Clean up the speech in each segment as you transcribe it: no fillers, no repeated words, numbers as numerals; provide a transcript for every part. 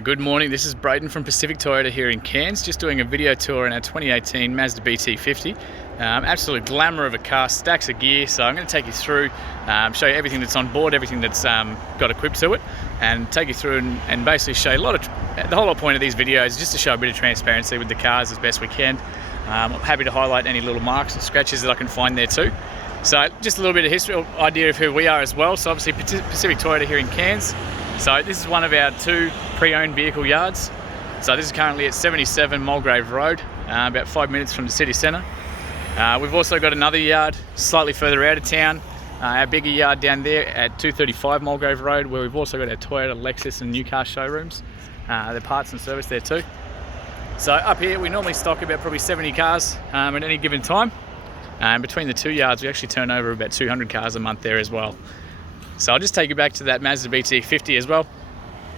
Good morning, this is Braden from Pacific Toyota here in Cairns, just doing a video tour on our 2018 Mazda BT-50. Absolute glamour of a car, stacks of gear, so I'm going to take you through, show you everything that's on board, everything that's got equipped to it, and take you through and basically show you the whole point of these videos is just to show a bit of transparency with the cars as best we can. I'm happy to highlight any little marks and scratches that I can find there too. So just a little bit of history, idea of who we are as well. So obviously Pacific Toyota here in Cairns. So this is one of our two pre-owned vehicle yards. So this is currently at 77 Mulgrave Road, about 5 minutes from the city centre. We've also got another yard slightly further out of town, our bigger yard down there at 235 Mulgrave Road, where we've also got our Toyota, Lexus and new car showrooms. The parts and service there too. So up here we normally stock about probably 70 cars at any given time. And between the two yards we actually turn over about 200 cars a month there as well. So I'll just take you back to that Mazda BT-50 as well.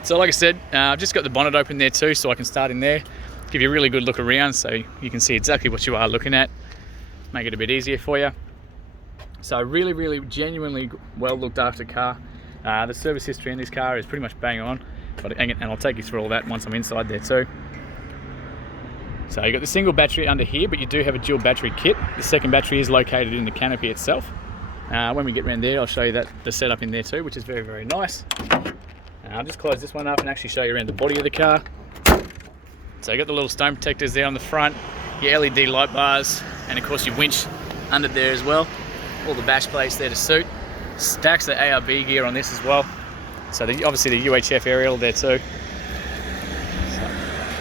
So like I said, I've just got the bonnet open there too, so I can start in there, give you a really good look around so you can see exactly what you are looking at, make it a bit easier for you. So really genuinely well looked after car. The service history in this car is pretty much bang on, and I'll take you through all that once I'm inside there too. So you've got the single battery under here, but you do have a dual battery kit. The second battery is located in the canopy itself. When we get around there, I'll show you the setup in there too, which is very nice. I'll just close this one up and actually show you around the body of the car. So you've got the little stone protectors there on the front, your LED light bars, and of course your winch under there as well. All the bash plates there to suit. Stacks of ARB gear on this as well. So obviously the UHF aerial there too.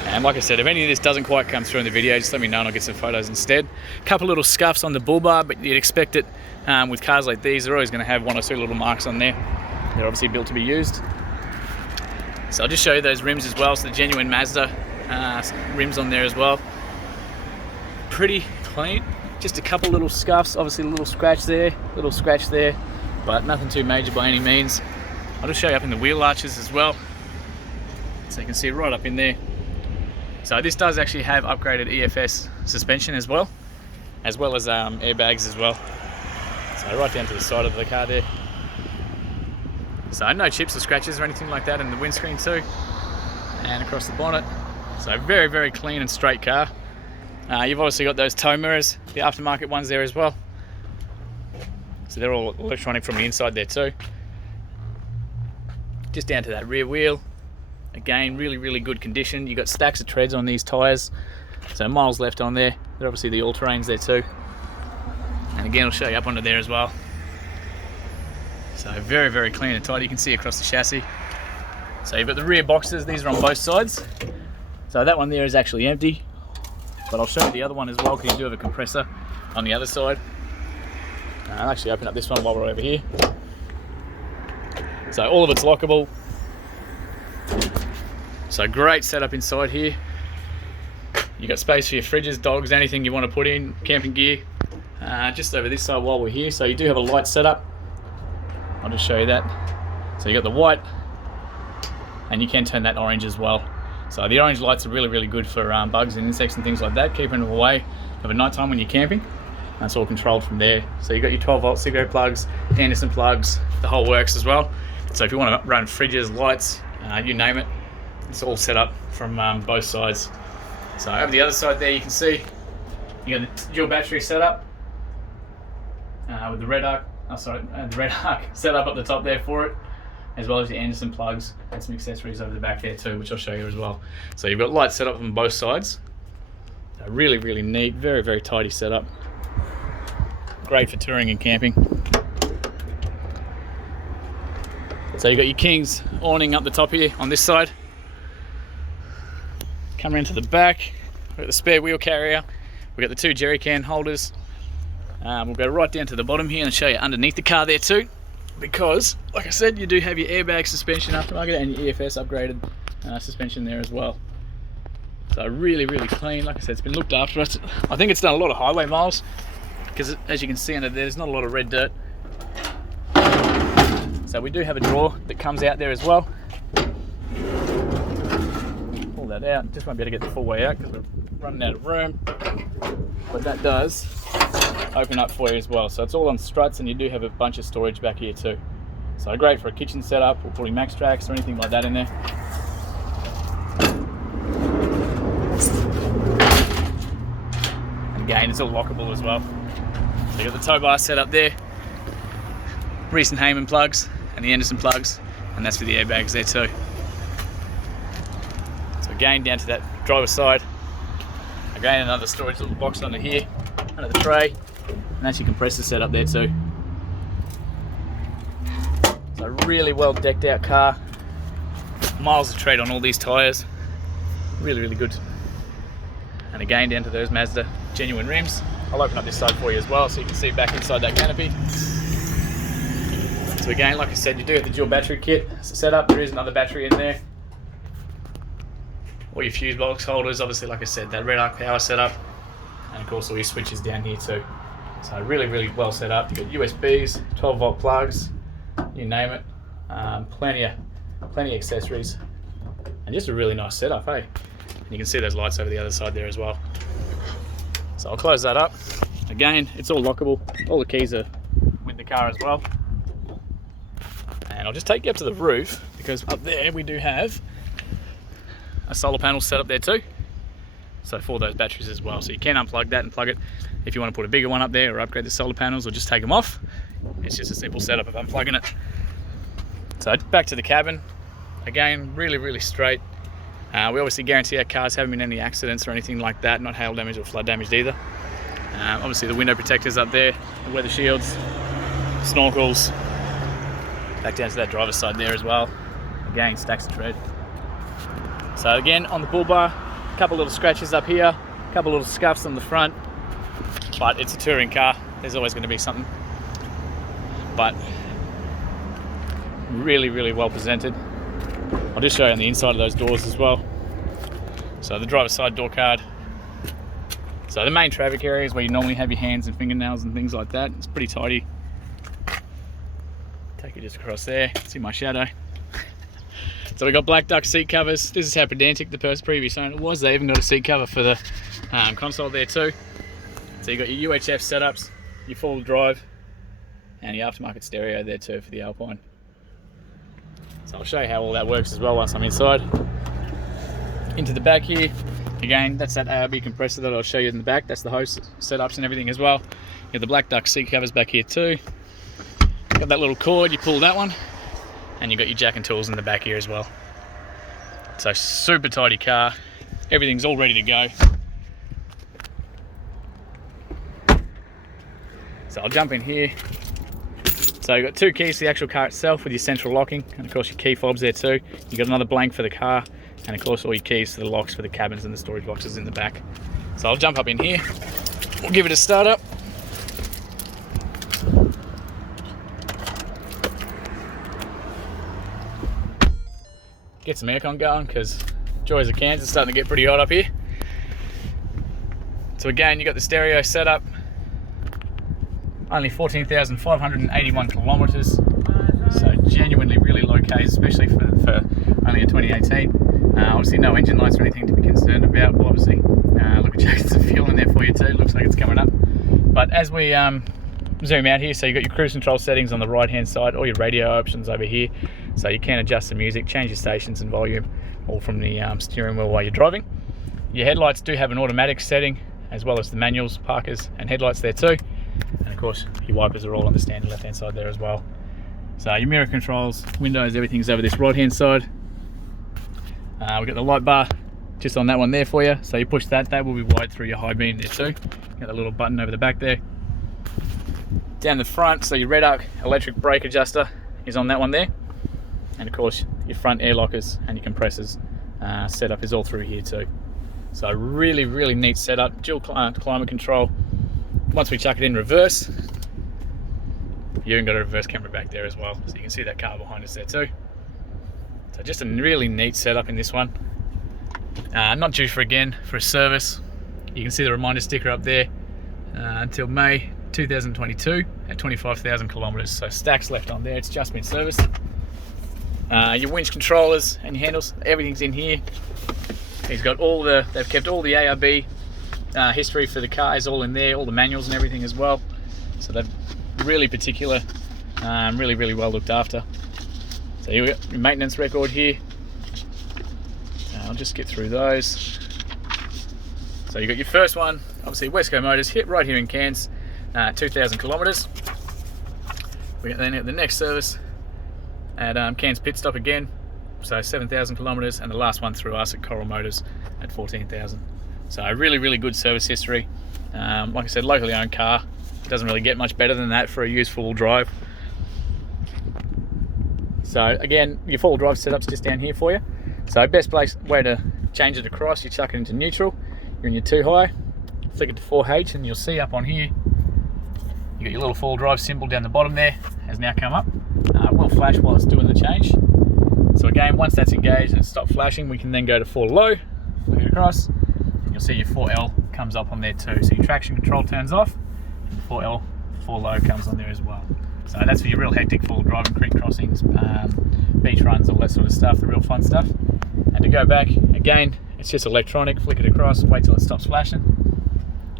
And like I said, if any of this doesn't quite come through in the video, just let me know and I'll get some photos instead. A couple little scuffs on the bull bar, but you'd expect it with cars like these. They're always going to have one or two little marks on there. They're obviously built to be used. So I'll just show you those rims as well. So the genuine Mazda rims on there as well. Pretty clean. Just a couple little scuffs, obviously a little scratch there, but nothing too major by any means. I'll just show you up in the wheel arches as well. So you can see right up in there. So this does actually have upgraded EFS suspension as well as airbags as well. So right down to the side of the car there. So no chips or scratches or anything like that in the windscreen too, and across the bonnet. So very clean and straight car. You've obviously got those tow mirrors, the aftermarket ones there as well. So they're all electronic from the inside there too. Just down to that rear wheel. Again, really good condition. You've got stacks of treads on these tyres, so miles left on there. They're obviously the all-terrains there too. And again, I'll show you up onto there as well. So very clean and tight. You can see across the chassis. So you've got the rear boxes. These are on both sides. So that one there is actually empty, but I'll show you the other one as well because you do have a compressor on the other side. I'll actually open up this one while we're over here. So all of it's lockable. So great setup inside here. You've got space for your fridges, dogs, anything you want to put in, camping gear. Just over this side while we're here, so you do have a light setup. I'll just show you that. So you got the white, and you can turn that orange as well. So the orange lights are really good for bugs and insects and things like that, keeping them away of a night time when you're camping. That's all controlled from there. So you've got your 12-volt cigarette plugs, Anderson plugs, the whole works as well. So if you want to run fridges, lights, you name it, it's all set up from both sides. So over the other side there, you can see you got the dual battery setup with the red arc. The red arc set up the top there for it, as well as the Anderson plugs and some accessories over the back there too, which I'll show you as well. So you've got lights set up on both sides. So really neat, very tidy setup. Great for touring and camping. So you've got your King's awning up the top here on this side. Come around to the back, we've got the spare wheel carrier, we've got the two jerry can holders. We'll go right down to the bottom here and show you underneath the car there too, because like I said, you do have your airbag suspension aftermarket and your EFS upgraded suspension there as well. So really clean. Like I said, it's been looked after us. I think it's done a lot of highway miles, because as you can see under there, there's not a lot of red dirt. So we do have a drawer that comes out there as well. Pull that out. Just won't be able to get the full way out because we're running out of room. But that does open up for you as well. So it's all on struts, and you do have a bunch of storage back here too. So great for a kitchen setup or putting max tracks or anything like that in there. Again, it's all lockable as well. So you got the tow bar set up there, recent Heyman plugs and the Anderson plugs, and that's for the airbags there too. So again, down to that driver's side. Again, another storage little box under here, under the tray, and that's your compressor set up there too. So really well decked out car. Miles of tread on all these tyres. Really, really good. And again, down to those Mazda genuine rims. I'll open up this side for you as well so you can see back inside that canopy. So again, like I said, you do have the dual battery kit set up. There is another battery in there. All your fuse box holders, obviously, like I said, that red arc power setup, and of course all your switches down here too. So really, really well set up. You've got USBs, 12 volt plugs, you name it. Plenty of accessories, and just a really nice setup, hey? And you can see those lights over the other side there as well. So I'll close that up. Again, it's all lockable. All the keys are with the car as well. And I'll just take you up to the roof, because up there we do have a solar panel set up there too. So for those batteries as well. So you can unplug that and plug it if you want to put a bigger one up there, or upgrade the solar panels, or just take them off. It's just a simple setup of unplugging it. So back to the cabin. Again, really, really straight. We obviously guarantee our cars haven't been in any accidents or anything like that, not hail damage or flood damaged either. Obviously the window protectors up there, the weather shields, snorkels. Back down to that driver's side there as well. Again, stacks of tread. So again, on the bull bar, a couple little scratches up here, a couple little scuffs on the front, but it's a touring car. There's always going to be something. But really, really well presented. I'll just show you on the inside of those doors as well. So the driver's side door card. So the main traffic areas where you normally have your hands and fingernails and things like that, it's pretty tidy. Take it just across there, see my shadow. So we got black duck seat covers. This is how pedantic the previous owner was. They even got a seat cover for the console there too. So you got your UHF setups, your full drive, and your aftermarket stereo there too for the Alpine. So I'll show you how all that works as well once I'm inside. Into the back here, again, that's that ARB compressor that I'll show you in the back. That's the hose setups and everything as well. You have the black duck seat covers back here too. Got that little cord, you pull that one, and you got your jack and tools in the back here as well. So super tidy car. Everything's all ready to go. So I'll jump in here. So you've got two keys to the actual car itself with your central locking, and of course your key fobs there too. You've got another blank for the car, and of course all your keys to the locks for the cabins and the storage boxes in the back. So I'll jump up in here. We'll give it a start up. Get some aircon going, because joys of Cairns, it's starting to get pretty hot up here. So again, you got the stereo set up. Only 14,581 kilometres, so genuinely really low Ks, especially for only a 2018. Obviously no engine lights or anything to be concerned about. Well, obviously, look at checking some fuel in there for you too, looks like it's coming up. But as we zoom out here, so you've got your cruise control settings on the right hand side, all your radio options over here, so you can adjust the music, change your stations and volume, all from the steering wheel while you're driving. Your headlights do have an automatic setting, as well as the manuals, parkers and headlights there too. And of course your wipers are all on the standard left hand side there as well. So your mirror controls, windows, everything's over this right hand side. We've got the light bar just on that one there for you, so you push that, that will be wired through your high beam there too. Got a little button over the back there. Down the front, so your red arc electric brake adjuster is on that one there, and of course your front air lockers and your compressors setup is all through here too. So really, really neat setup. Dual climate control. Once we chuck it in reverse, you even got a reverse camera back there as well, so you can see that car behind us there too. So just a really neat setup in this one. Not due for a service. You can see the reminder sticker up there until May 2022 at 25,000 kilometres. So stacks left on there. It's just been serviced. Your winch controllers and your handles, everything's in here. He's got they've kept all the ARB history for the car is all in there, all the manuals and everything as well. So they're really particular, really, really well looked after. So here we got your maintenance record here. I'll just get through those. So you got your first one, obviously Westco Motors, hit right here in Cairns, 2,000 kilometres. We got then the next service at Cairns Pit Stop again, so 7,000 kilometres, and the last one through us at Coral Motors at 14,000. So really good service history. Like I said, locally owned car. Doesn't really get much better than that for a used four-wheel drive. So again, your four-wheel drive setup's just down here for you. So best way to change it across, you chuck it into neutral. You're in your 2 high, flick it to 4H, and you'll see up on here, you got your little four-wheel drive symbol down the bottom there, has now come up. It will flash while it's doing the change. So again, once that's engaged and it's stopped flashing, we can then go to 4 low, flick it across, and you'll see your 4L comes up on there too. So your traction control turns off, and 4L, 4 low comes on there as well. So that's for your real hectic four-wheel driving, creek crossings, beach runs, all that sort of stuff, the real fun stuff. And to go back, again, it's just electronic, flick it across, wait till it stops flashing,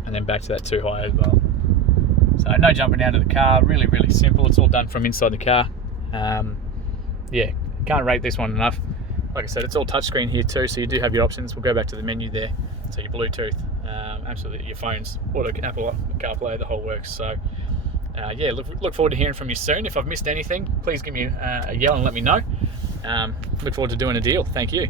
and then back to that 2 high as well. So no jumping out of the car, really simple. It's all done from inside the car. Yeah, can't rate this one enough. Like I said, it's all touchscreen here too, so you do have your options. We'll go back to the menu there. So your Bluetooth, absolutely your phones, Apple CarPlay, the whole works. So yeah, look forward to hearing from you soon. If I've missed anything, please give me a yell and let me know. Look forward to doing a deal. Thank you.